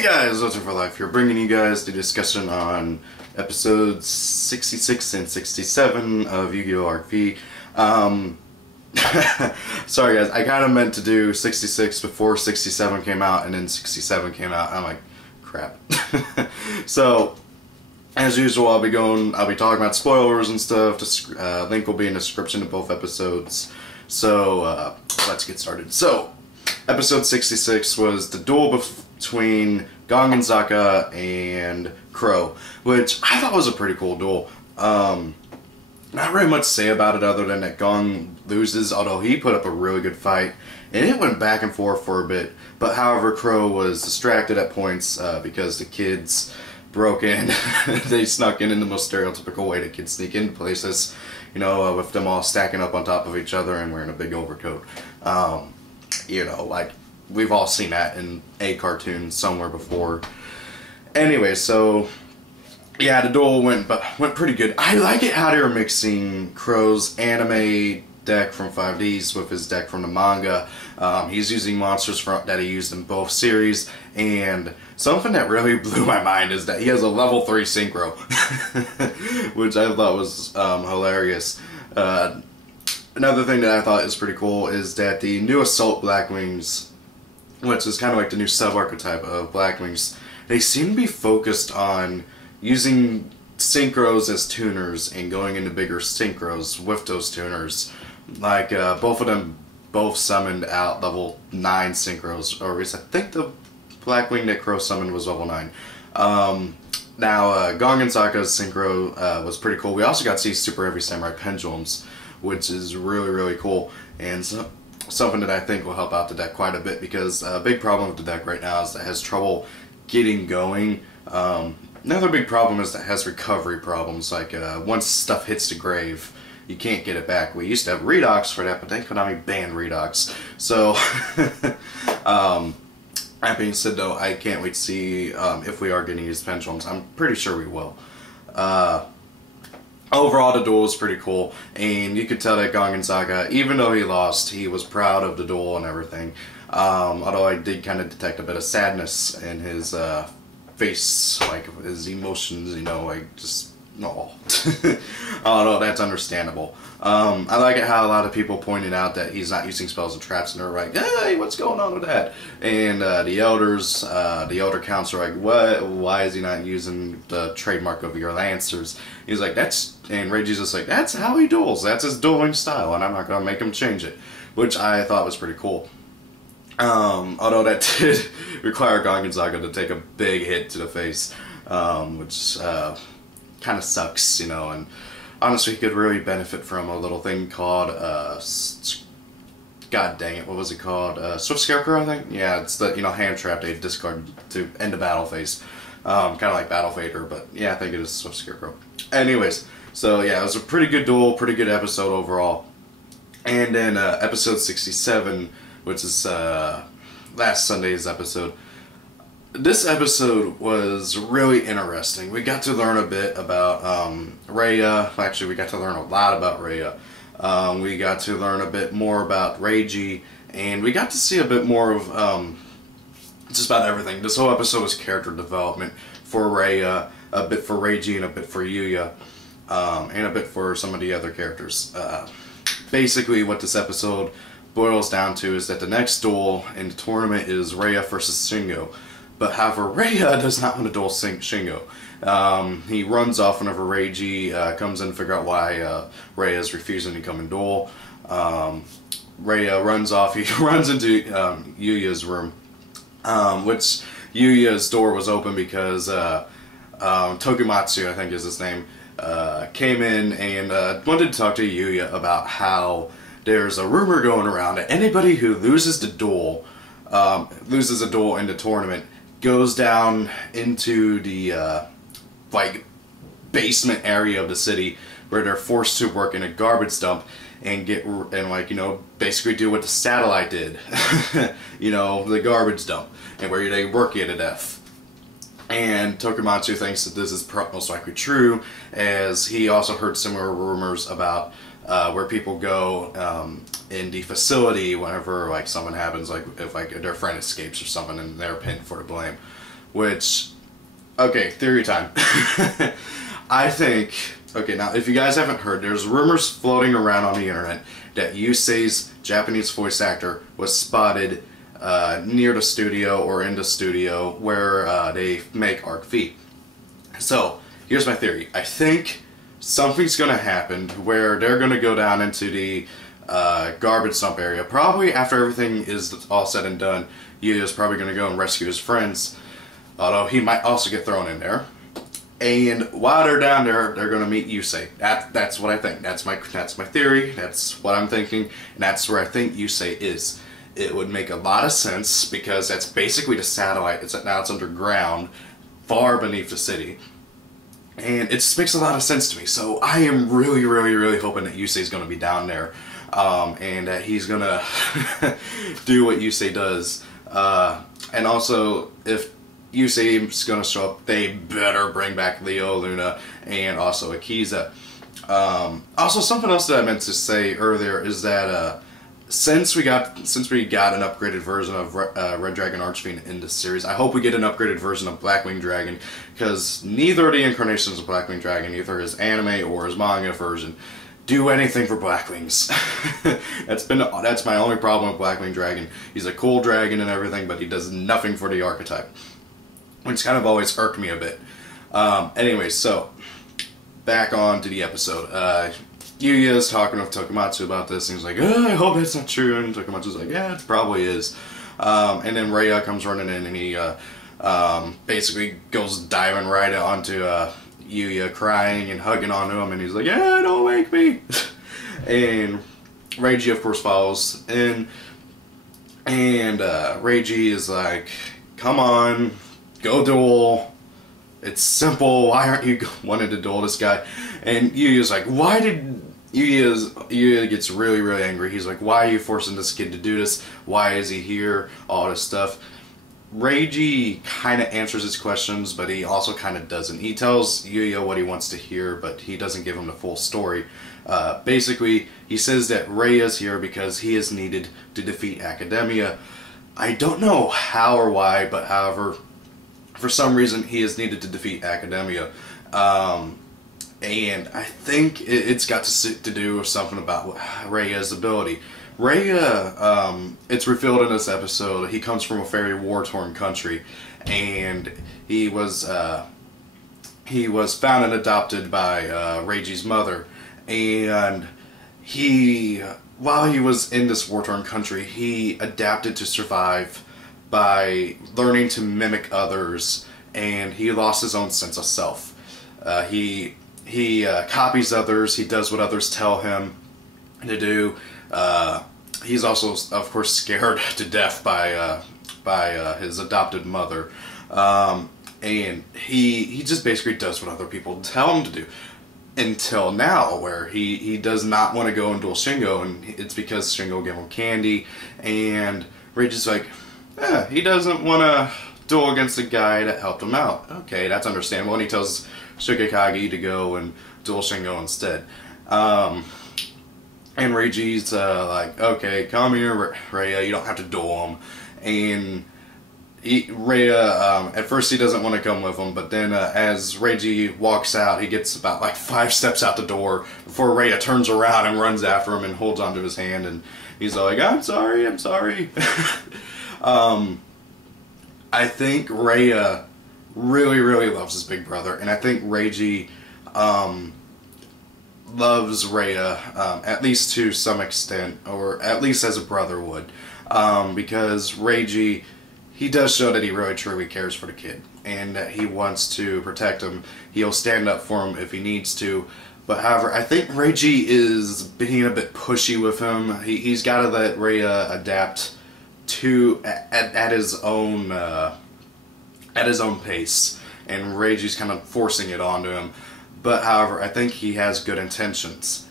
Hey guys, what's up for life here, bringing you guys the discussion on episodes 66 and 67 of Yu-Gi-Oh! RP. Sorry guys, I kind of meant to do 66 before 67 came out, and then 67 came out, and I'm like, crap. So, as usual, I'll be talking about spoilers and stuff. Link will be in the description of both episodes. So, let's get started. So, episode 66 was the duel between Gong and Zaka and Crow, which I thought was a pretty cool duel. Not really much to say about it other than that Gong loses, although he put up a really good fight, and it went back and forth for a bit. But however, Crow was distracted at points because the kids broke in. They snuck in the most stereotypical way that kids sneak into places, you know, with them all stacking up on top of each other and wearing a big overcoat. You know, like, we've all seen that in a cartoon somewhere before. Anyway, so yeah, the duel went pretty good. I like it how they were mixing Crow's anime deck from 5Ds with his deck from the manga. He's using monsters that he used in both series, and something that really blew my mind is that he has a level 3 synchro, which I thought was hilarious. Another thing that I thought is pretty cool is that the new Assault Blackwings, which is kind of like the new sub-archetype of Blackwings, they seem to be focused on using synchros as tuners and going into bigger synchros with those tuners. Like, both of them both summoned out level 9 synchros, or at least I think the Blackwing that Crow summoned was level 9. Now, Gong and Zaka's synchro was pretty cool. We also got to see Super Heavy Samurai Pendulums, which is really, really cool, and something that I think will help out the deck quite a bit, because a big problem with the deck right now is that it has trouble getting going. Another big problem is that it has recovery problems, like once stuff hits the grave, you can't get it back. We used to have Redox for that, but they Konami banned Redox. So, that being said though, I can't wait to see if we are getting these pendulums. I'm pretty sure we will. Overall, the duel was pretty cool, and you could tell that Gong and Zaka, even though he lost, he was proud of the duel and everything. Although I did kind of detect a bit of sadness in his face, like his emotions, you know, like just, no. Oh no, that's understandable. I like it how a lot of people pointed out that he's not using spells and traps, and they're like, hey, what's going on with that? And the elders, the elder counts are like, what? Why is he not using the trademark of your Lancers? He's like, and Reggie's just like, that's how he duels, that's his dueling style, and I'm not gonna make him change it, which I thought was pretty cool. Although that did require Gong and Zaka to take a big hit to the face, which kind of sucks, you know, and honestly he could really benefit from a little thing called, god dang it, what was it called? Swift Scarecrow, I think? Yeah, it's the, you know, hand trap they discard to end the battle phase. Kind of like Battle Fader, but yeah, I think it is Swift Scarecrow. Anyways, so yeah, it was a pretty good duel, pretty good episode overall. And then episode 67, which is last Sunday's episode. This episode was really interesting. We got to learn a bit about Raya. Actually, we got to learn a lot about Raya. We got to learn a bit more about Reiji, and we got to see a bit more of just about everything. This whole episode was character development for Raya, a bit for Reiji, and a bit for Yugioh, and a bit for some of the other characters. Basically, what this episode boils down to is that the next duel in the tournament is Raya versus Shingo. But however, Raya does not want to duel Shingo. He runs off whenever Reiji comes in to figure out why Raya is refusing to come and duel. Raya runs off, he runs into Yugioh's room, which Yugioh's door was open because Tokumatsu, I think is his name, came in and wanted to talk to Yugioh about how there's a rumor going around that anybody who loses a duel in the tournament goes down into the like basement area of the city where they're forced to work in a garbage dump and like, you know, basically do what the Satellite did, you know, the garbage dump, and where they work you to death. And Tokumatsu thinks that this is most likely true, as he also heard similar rumors about where people go in the facility whenever like something happens, like if like their friend escapes or something and they're pinned for the blame. which, okay, theory time. I think, okay, now if you guys haven't heard, there's rumors floating around on the internet that Yusei's Japanese voice actor was spotted near the studio or in the studio where they make Arc V. So, here's my theory. I think something's going to happen where they're going to go down into the garbage dump area. Probably after everything is all said and done, Yugioh's probably going to go and rescue his friends. Although he might also get thrown in there. And while they're down there, they're going to meet Yusei. That's what I think. That's my theory. That's what I'm thinking. And that's where I think Yusei is. It would make a lot of sense because that's basically the satellite. Now it's underground, far beneath the city. And it just makes a lot of sense to me. So I am really, really, really hoping that Yusei's going to be down there. And that he's going to do what Yusei does. And also, if Yusei's going to show up, they better bring back Leo, Luna, and also Akiza. Also, something else that I meant to say earlier is that since we got an upgraded version of Red Dragon Archfiend in this series, I hope we get an upgraded version of Blackwing Dragon, because neither of the incarnations of Blackwing Dragon, either his anime or his manga version, do anything for Blackwings. That's my only problem with Blackwing Dragon. He's a cool dragon and everything, but he does nothing for the archetype, which kind of always irked me a bit. Anyway, so back on to the episode. Yugioh's talking with Tokumatsu about this, and he's like, I hope that's not true, and Tokumatsu's like, yeah, it probably is. And then Raya comes running in, and he basically goes diving right onto Yugioh, crying and hugging onto him, and he's like, yeah, don't wake me. And Reiji, of course, follows in, and Reiji is like, come on, go duel. It's simple. Why aren't you wanting to duel this guy? And Yugioh's like, why did... Yugioh gets really, really angry. He's like, why are you forcing this kid to do this? Why is he here? All this stuff. Reiji kind of answers his questions, but he also kind of doesn't. He tells Yugioh what he wants to hear, but he doesn't give him the full story. Basically, he says that Reia's here because he is needed to defeat Academia. I don't know how or why, but however, for some reason, he is needed to defeat Academia. And I think it's got to do with something about Reia's ability. Reia, it's revealed in this episode, he comes from a very war-torn country, and he was found and adopted by Reiji's mother, and while he was in this war-torn country, he adapted to survive by learning to mimic others, and he lost his own sense of self. He copies others, he does what others tell him to do. He's also, of course, scared to death by his adopted mother. And he just basically does what other people tell him to do. Until now, where he does not want to go and duel Shingo, and it's because Shingo gave him candy, and Reiji's like, he doesn't want to duel against the guy that helped him out. Okay, that's understandable, and he tells Shigekage to go and duel Shingo instead. And Reiji's like, okay, come here, Reia, you don't have to duel him. And Reia, at first he doesn't want to come with him, but then as Reiji walks out, he gets about like 5 steps out the door before Reia turns around and runs after him and holds onto his hand, and he's like, I'm sorry, I'm sorry. I think Reia really, really loves his big brother, and I think Reiji loves Reia, at least to some extent, or at least as a brother would, because Reiji, he does show that he really truly cares for the kid, and that he wants to protect him. He'll stand up for him if he needs to, but however, I think Reiji is being a bit pushy with him. He's got to let Reia adapt to at his own pace, and Reiji's kind of forcing it onto him. But however, I think he has good intentions.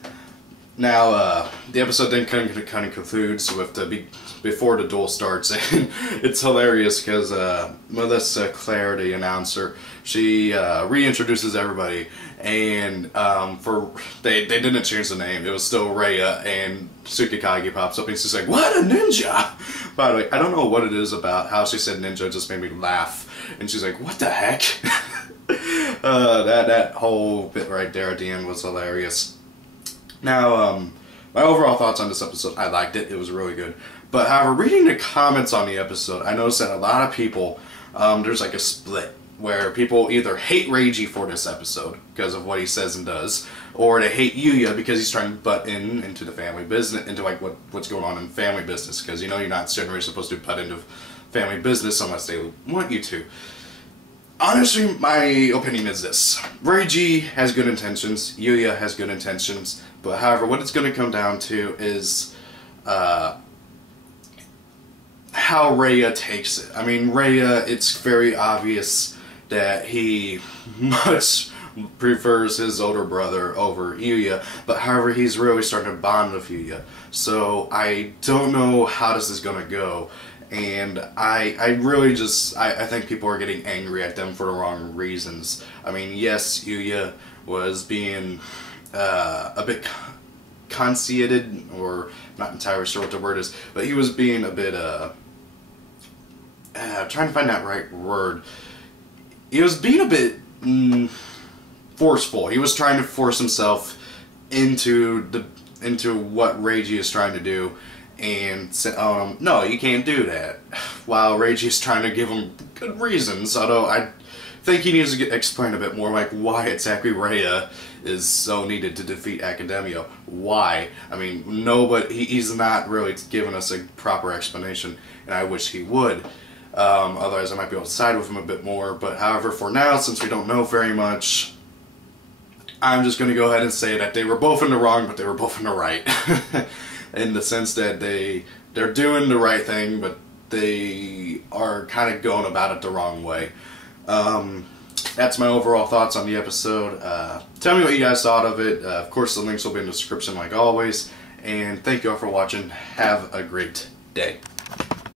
Now, the episode then kind of concludes with the before the duel starts, and it's hilarious because Melissa Claire, the announcer, she reintroduces everybody, and they didn't change the name. It was still Rhea, and Tsukikage pops up and she's like, "What, a ninja?" By the way, I don't know what it is about how she said ninja, it just made me laugh. And she's like, "What the heck?" That whole bit right there at the end was hilarious. Now, my overall thoughts on this episode, I liked it. It was really good. But however, reading the comments on the episode, I noticed that a lot of people, there's like a split where people either hate Reiji for this episode because of what he says and does, or they hate Yugioh because he's trying to butt into the family business, into like what's going on in family business, because you know you're not generally supposed to butt into family business unless they want you to. Honestly, my opinion is this. Reiji has good intentions, Yugioh has good intentions, but however, what it's going to come down to is how Rhea takes it. I mean, Rhea, it's very obvious that he much prefers his older brother over Yugioh, but however, he's really starting to bond with Yugioh. So I don't know how this is going to go. And I really just, I think people are getting angry at them for the wrong reasons. I mean, yes, Yugioh was being a bit conceited, or not entirely sure what the word is, but he was being a bit, trying to find that right word. He was being a bit forceful. He was trying to force himself into what Reiji is trying to do, and said, no, you can't do that. While Reiji's trying to give him good reasons, although I think he needs to explain a bit more, like why exactly Rhea is so needed to defeat Academia. Why? I mean, he's not really giving us a proper explanation, and I wish he would. Otherwise I might be able to side with him a bit more, but however, for now, since we don't know very much, I'm just going to go ahead and say that they were both in the wrong, but they were both in the right. In the sense that they're doing the right thing, but they are kind of going about it the wrong way. That's my overall thoughts on the episode. Tell me what you guys thought of it. Of course, the links will be in the description like always. And thank you all for watching. Have a great day.